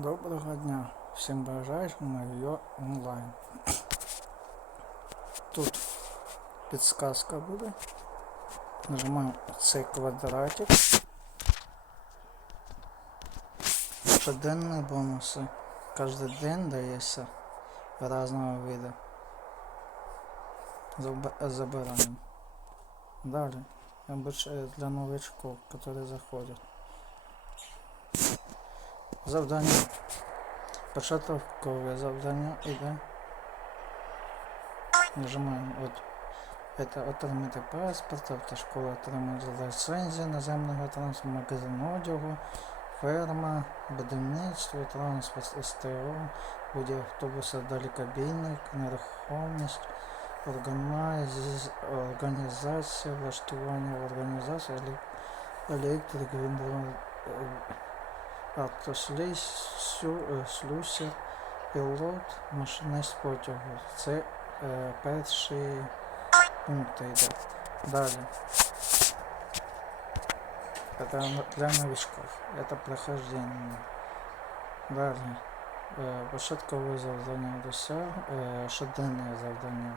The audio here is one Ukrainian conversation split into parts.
Доброго дня! Всім бажаю моє онлайн. Тут підсказка буде. Нажимаємо цей квадратик. Щоденні бонуси. Кожен день дається різного виду. Заб- Забираємо. Далі. Обычно для новичков, которые заходят. Завдання. Початкове завдання іде. Нажимаємо от. Это отримати паспорт, автошкола отримати ліцензію наземного транспорту, магазин одягу, ферма, будівництво, транспорт, СТО, будь автобуса далекобійник, нерухомість, організ- організація, влаштування в організацію, еле- електрик, автослюсар, слюсар, пілот, машинист потягу. Це е, перші пункти йде. Далі. Это для новичков. Это прохождение. Далі. Е, Початкове завдання досяг, е, щоденне завдання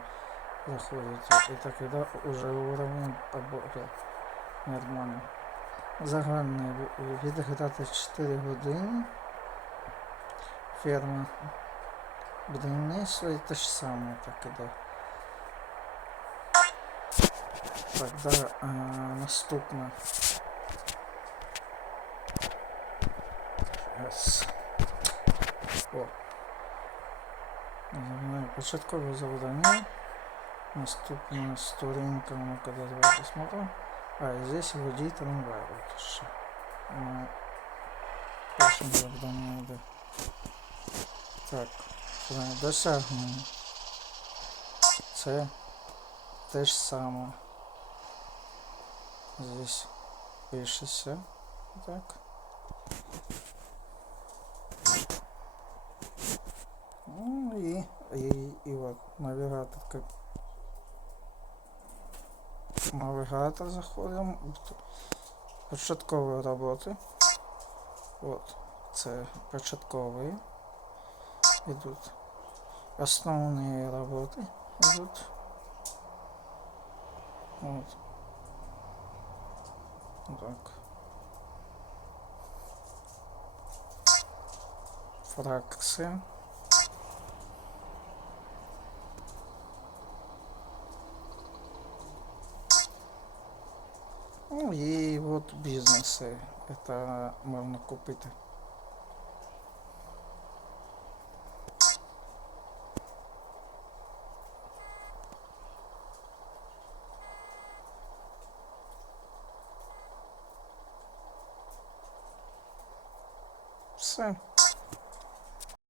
заходите. І так уже уровень. Нормально. Загальний в- відгадати 4 години. Ферма. Будівництво і те ж саме так іде. Так, да, а, наступне. Yes. О. Знаю, початкове завдання. Наступна сторінка, ну-ка, давай посмотрим. А, здесь водій трамвая. Вот ще. На першому завданні йде. Так, знаю, досягнення. Це те ж саме. Здесь пишеться. Так. Ну и, и, и вот навигатор как навигатор заходимо. Початкові роботи. От. Це початкові. Ідуть. Основні роботи ідуть. От. Так. Фракція. Ну и вот бизнесы. Это можно купить. Все.